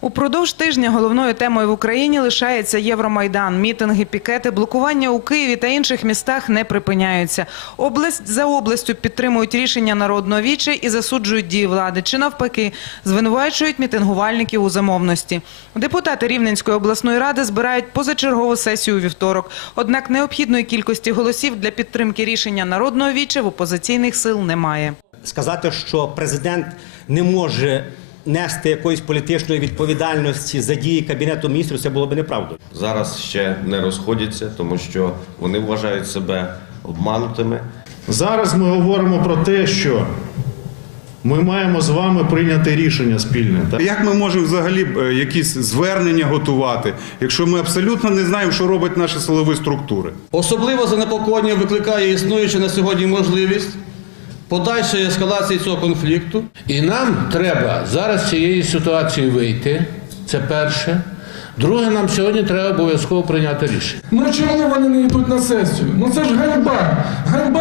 Упродовж тижня головною темою в Україні лишається Євромайдан. Мітинги, пікети, блокування у Києві та інших містах не припиняються. Область за областю підтримують рішення народного віче і засуджують дії влади. Чи навпаки, звинувачують мітингувальників у замовності. Депутати Рівненської обласної ради збирають позачергову сесію у вівторок. Однак необхідної кількості голосів для підтримки рішення народного віче в опозиційних сил немає. сказати, що президент не може нести якоїсь політичної відповідальності за дії кабінету міністрів, це було б неправдою. Зараз ще не розходяться, тому що вони вважають себе обманутими. Зараз ми говоримо про те, що ми маємо з вами прийняти рішення спільне. Так? Як ми можемо взагалі е, якісь звернення готувати, якщо ми абсолютно не знаємо, що роблять наші силові структури? Особливо занепокоєння викликає існуюча на сьогодні можливість подальшої ескалації цього конфлікту. І нам треба зараз з цієї ситуації вийти. Це перше. Друге, нам сьогодні треба обов'язково прийняти рішення. Ну чому вони не йдуть на сесію? Ну це ж ганьба. Ганьба.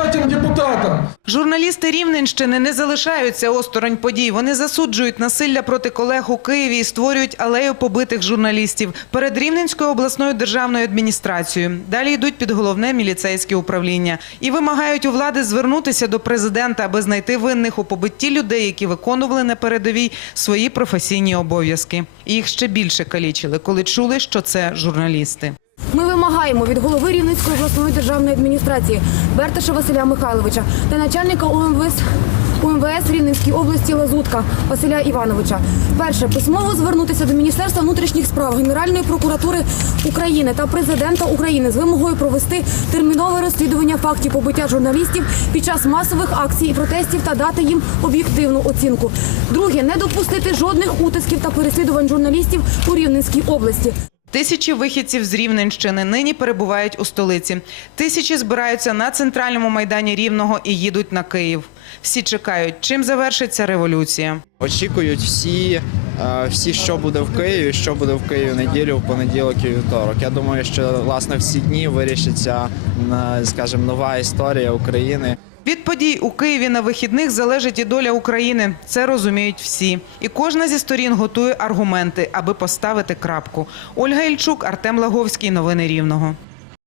Журналісти Рівненщини не залишаються осторонь подій. Вони засуджують насилля проти колег у Києві і створюють алею побитих журналістів перед Рівненською обласною державною адміністрацією. Далі йдуть під головне міліцейське управління і вимагають у влади звернутися до президента, аби знайти винних у побитті людей, які виконували на передовій свої професійні обов'язки. Їх ще більше калічили, коли чули, що це журналісти. Вимагаємо від голови Рівненської обласної державної адміністрації Берташа Василя Михайловича та начальника УМВС УМВС Рівненській області Лазутка Василя Івановича. Перше письмово звернутися до Міністерства внутрішніх справ Генеральної прокуратури України та президента України з вимогою провести термінове розслідування фактів побиття журналістів під час масових акцій і протестів та дати їм об'єктивну оцінку. Друге не допустити жодних утисків та переслідувань журналістів у Рівненській області. Тисячі вихідців з Рівненщини нині перебувають у столиці. Тисячі збираються на центральному майдані Рівного і їдуть на Київ. Всі чекають, чим завершиться революція. Очікують всі, е, всі, що буде в Києві, що буде в Києві в неділю, в понеділок і вівторок. Я думаю, що власне всі дні вирішиться, м, скажімо, нова історія України. Від подій у Києві на вихідних залежить і доля України. Це розуміють всі. І кожна зі сторін готує аргументи, аби поставити крапку. Ольга Ільчук, Артем Лаговський. Новини Рівного.